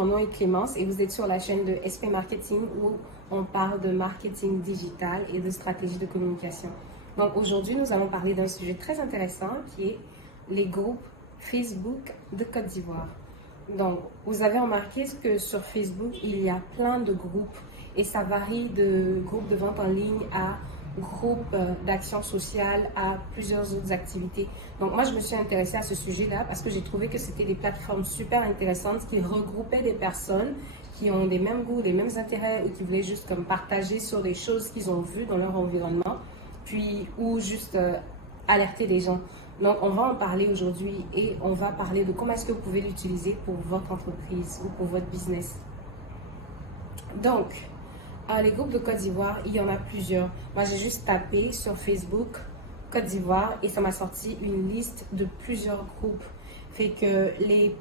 Mon nom est Clémence et vous êtes sur la chaîne de SP Marketing où on parle de marketing digital et de stratégie de communication. Donc aujourd'hui, nous allons parler d'un sujet très intéressant qui est les groupes Facebook de Côte d'Ivoire. Donc, vous avez remarqué que sur Facebook, il y a plein de groupes et ça varie de groupes de vente en ligne à groupes d'action sociale à plusieurs autres activités. Donc moi, je me suis intéressée à ce sujet-là parce que j'ai trouvé que c'était des plateformes super intéressantes qui regroupaient des personnes qui ont des mêmes goûts, des mêmes intérêts ou qui voulaient juste comme partager sur des choses qu'ils ont vues dans leur environnement, puis ou juste alerter les gens. Donc, on va en parler aujourd'hui et on va parler de comment est-ce que vous pouvez l'utiliser pour votre entreprise ou pour votre business. Donc, les groupes de Côte d'Ivoire, il y en a plusieurs. Moi, j'ai juste tapé sur Facebook Côte d'Ivoire et ça m'a sorti une liste de plusieurs groupes. Fait que les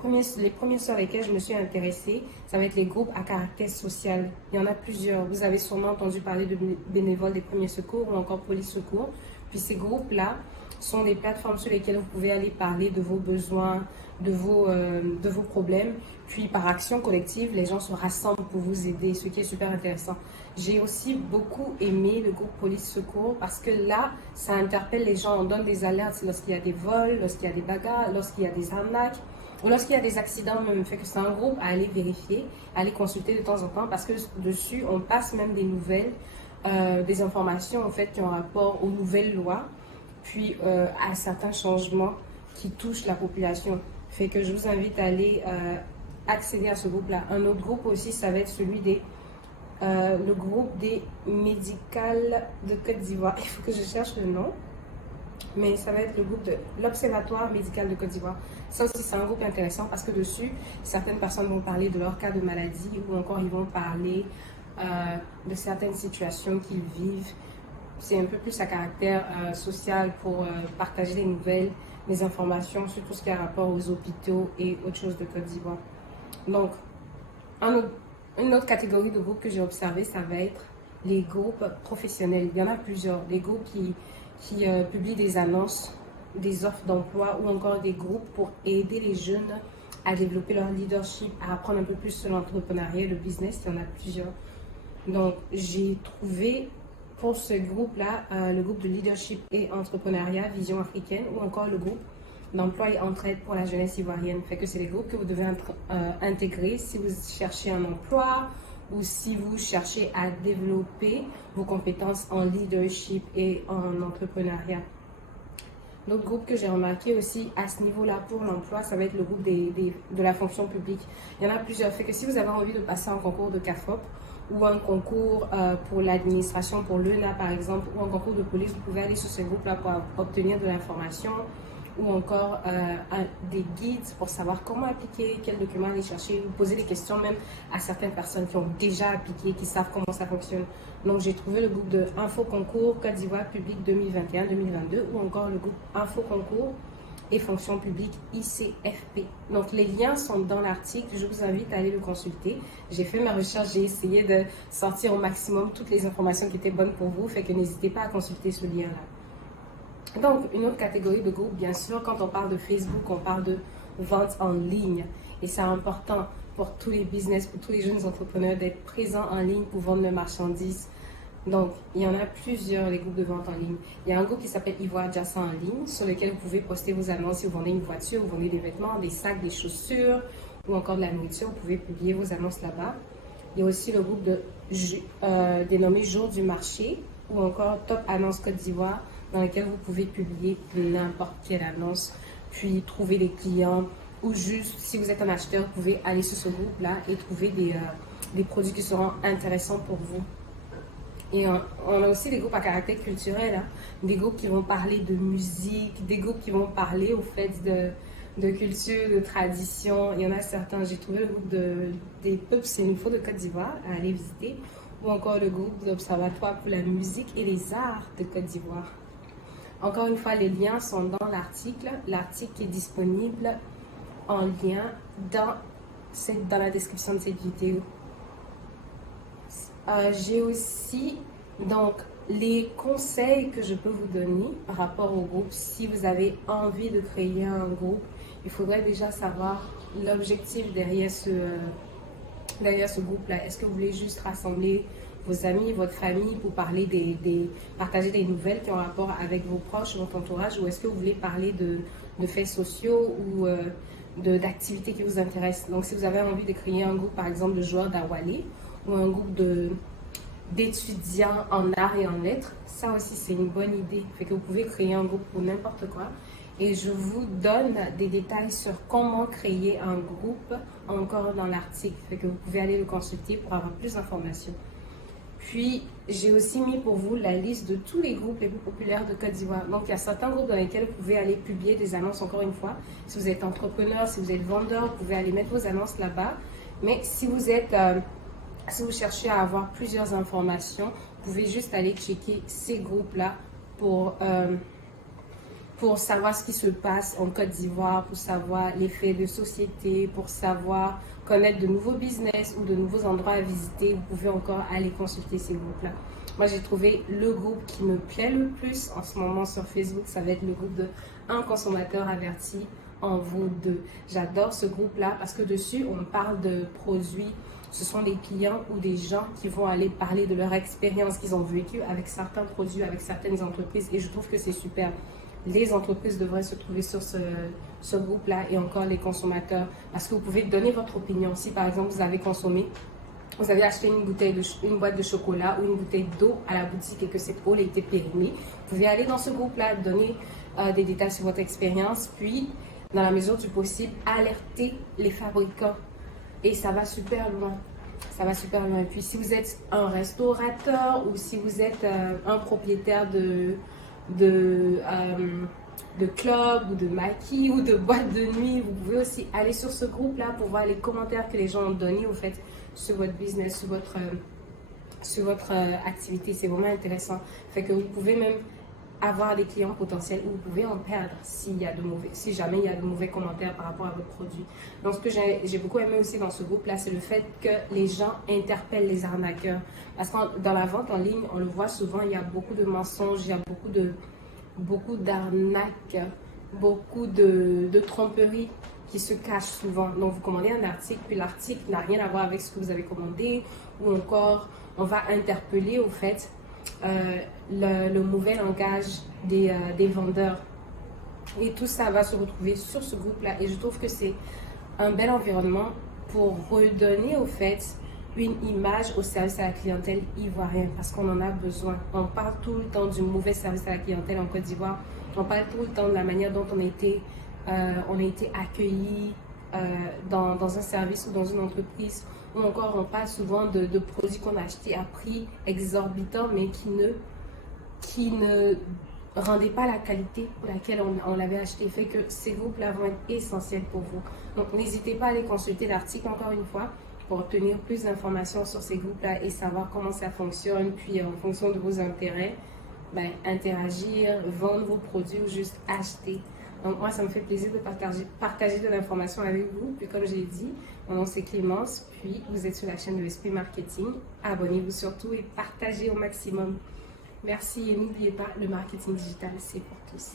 premiers sur lesquels je me suis intéressée, ça va être les groupes à caractère social. Il y en a plusieurs. Vous avez sûrement entendu parler de bénévoles des premiers secours ou encore police secours. Puis ces groupes-là sont des plateformes sur lesquelles vous pouvez aller parler de vos besoins, de vos problèmes. Puis par action collective, les gens se rassemblent pour vous aider, ce qui est super intéressant. J'ai aussi beaucoup aimé le groupe Police Secours parce que là, ça interpelle les gens. On donne des alertes lorsqu'il y a des vols, lorsqu'il y a des bagarres, lorsqu'il y a des arnaques ou lorsqu'il y a des accidents même. Fait que c'est un groupe à aller vérifier, à aller consulter de temps en temps parce que dessus, on passe même des nouvelles, des informations en fait qui ont rapport aux nouvelles lois, puis à certains changements qui touchent la population. Fait que je vous invite à aller accéder à ce groupe-là. Un autre groupe aussi, ça va être celui le groupe des médicales de Côte d'Ivoire. Il faut que je cherche le nom, mais ça va être le groupe de l'Observatoire médical de Côte d'Ivoire. Ça aussi, c'est un groupe intéressant parce que dessus, certaines personnes vont parler de leur cas de maladie ou encore ils vont parler de certaines situations qu'ils vivent. C'est un peu plus à caractère social pour partager des nouvelles, des informations sur tout ce qui a rapport aux hôpitaux et autres choses de Côte d'Ivoire. Donc, une autre catégorie de groupes que j'ai observé, ça va être les groupes professionnels. Il y en a plusieurs. Des groupes qui publient des annonces, des offres d'emploi ou encore des groupes pour aider les jeunes à développer leur leadership, à apprendre un peu plus sur l'entrepreneuriat, le business. Il y en a plusieurs. Donc, j'ai trouvé pour ce groupe-là, le groupe de leadership et entrepreneuriat, Vision africaine, ou encore le groupe d'emploi et entraide pour la jeunesse ivoirienne. Fait que c'est les groupes que vous devez intégrer si vous cherchez un emploi ou si vous cherchez à développer vos compétences en leadership et en entrepreneuriat. L'autre groupe que j'ai remarqué aussi à ce niveau-là pour l'emploi, ça va être le groupe de la fonction publique. Il y en a plusieurs. Fait que si vous avez envie de passer un concours de CAFOP, ou un concours pour l'administration, pour l'ENA par exemple, ou un concours de police, vous pouvez aller sur ce groupe-là pour obtenir de l'information ou encore des guides pour savoir comment appliquer, quels documents aller chercher, vous poser des questions même à certaines personnes qui ont déjà appliqué, qui savent comment ça fonctionne. Donc j'ai trouvé le groupe de Info Concours Côte d'Ivoire Public 2021-2022 ou encore le groupe Info Concours et fonction publique ICFP. Donc les liens sont dans l'article, je vous invite à aller le consulter. J'ai fait ma recherche, j'ai essayé de sortir au maximum toutes les informations qui étaient bonnes pour vous, fait que n'hésitez pas à consulter ce lien-là. Donc une autre catégorie de groupe, bien sûr, quand on parle de Facebook, on parle de vente en ligne. Et c'est important pour tous les business, pour tous les jeunes entrepreneurs d'être présents en ligne pour vendre leurs marchandises. Donc, il y en a plusieurs, les groupes de vente en ligne. Il y a un groupe qui s'appelle Ivoire Jassa en ligne, sur lequel vous pouvez poster vos annonces si vous vendez une voiture, vous vendez des vêtements, des sacs, des chaussures ou encore de la nourriture. Vous pouvez publier vos annonces là-bas. Il y a aussi le groupe dénommé Jour du marché ou encore Top Annonce Côte d'Ivoire, dans lequel vous pouvez publier n'importe quelle annonce, puis trouver des clients ou juste, si vous êtes un acheteur, vous pouvez aller sur ce groupe-là et trouver des produits qui seront intéressants pour vous. Et on a aussi des groupes à caractère culturel, hein, des groupes qui vont parler de musique, des groupes qui vont parler au fait de culture, de tradition. Il y en a certains, j'ai trouvé le groupe des peuples sénéfaux de Côte d'Ivoire à aller visiter, ou encore le groupe de l'Observatoire pour la musique et les arts de Côte d'Ivoire. Encore une fois, les liens sont dans l'article. L'article est disponible en lien dans la description de cette vidéo. J'ai aussi donc les conseils que je peux vous donner par rapport au groupe. Si vous avez envie de créer un groupe, il faudrait déjà savoir l'objectif derrière ce groupe-là? Est-ce que vous voulez juste rassembler vos amis, votre famille pour parler partager des nouvelles qui ont rapport avec vos proches, votre entourage, ou est-ce que vous voulez parler de faits sociaux ou d'activités qui vous intéressent? Donc, si vous avez envie de créer un groupe, par exemple, de joueurs d'Awalé ou un groupe d'étudiants en arts et en lettres, ça aussi, c'est une bonne idée. Fait que vous pouvez créer un groupe pour n'importe quoi. Et je vous donne des détails sur comment créer un groupe encore dans l'article. Fait que vous pouvez aller le consulter pour avoir plus d'informations. Puis, j'ai aussi mis pour vous la liste de tous les groupes les plus populaires de Côte d'Ivoire. Donc, il y a certains groupes dans lesquels vous pouvez aller publier des annonces, encore une fois. Si vous êtes entrepreneur, si vous êtes vendeur, vous pouvez aller mettre vos annonces là-bas. Mais si vous cherchez à avoir plusieurs informations, vous pouvez juste aller checker ces groupes-là pour savoir ce qui se passe en Côte d'Ivoire, pour savoir les faits de société, pour savoir connaître de nouveaux business ou de nouveaux endroits à visiter. Vous pouvez encore aller consulter ces groupes-là. Moi, j'ai trouvé le groupe qui me plaît le plus en ce moment sur Facebook. Ça va être le groupe de Un consommateur averti en vaut deux. J'adore ce groupe-là parce que dessus, on parle de produits. Ce sont des clients ou des gens qui vont aller parler de leur expérience qu'ils ont vécue avec certains produits, avec certaines entreprises. Et je trouve que c'est super. Les entreprises devraient se trouver sur ce groupe-là et encore les consommateurs. Parce que vous pouvez donner votre opinion. Si par exemple vous avez consommé, vous avez acheté une boîte de chocolat ou une bouteille d'eau à la boutique et que cette eau a été périmée, vous pouvez aller dans ce groupe-là, donner des détails sur votre expérience, puis dans la mesure du possible, alerter les fabricants. Et ça va super loin. Ça va super loin. Et puis si vous êtes un restaurateur ou si vous êtes un propriétaire de club ou de maquis ou de boîte de nuit, vous pouvez aussi aller sur ce groupe-là pour voir les commentaires que les gens ont donnés au fait sur votre business, sur votre activité. C'est vraiment intéressant. Fait que vous pouvez même avoir des clients potentiels ou vous pouvez en perdre si jamais il y a de mauvais commentaires par rapport à votre produit. Donc, ce que j'ai beaucoup aimé aussi dans ce groupe-là, c'est le fait que les gens interpellent les arnaqueurs. Parce que dans la vente en ligne, on le voit souvent, il y a beaucoup de mensonges, il y a beaucoup d'arnaques, beaucoup de tromperies qui se cachent souvent. Donc, vous commandez un article, puis l'article n'a rien à voir avec ce que vous avez commandé, ou encore, on va interpeller au fait le mauvais langage des vendeurs. Et tout ça va se retrouver sur ce groupe-là. Et je trouve que c'est un bel environnement pour redonner au fait une image au service à la clientèle ivoirienne parce qu'on en a besoin. On parle tout le temps du mauvais service à la clientèle en Côte d'Ivoire. On parle tout le temps de la manière dont on a été accueillis dans un service ou dans une entreprise. Ou encore, on parle souvent de produits qu'on a achetés à prix exorbitant, mais qui ne rendaient pas la qualité pour laquelle on l'avait acheté. Fait que ces groupes-là vont être essentiels pour vous. Donc, n'hésitez pas à aller consulter l'article encore une fois pour obtenir plus d'informations sur ces groupes-là et savoir comment ça fonctionne. Puis, en fonction de vos intérêts, interagir, vendre vos produits ou juste acheter. Donc, moi, ça me fait plaisir de partager de l'information avec vous. Puis, comme je l'ai dit, mon nom c'est Clémence. Puis, vous êtes sur la chaîne de SP Marketing. Abonnez-vous surtout et partagez au maximum. Merci et n'oubliez pas, le marketing digital, c'est pour tous.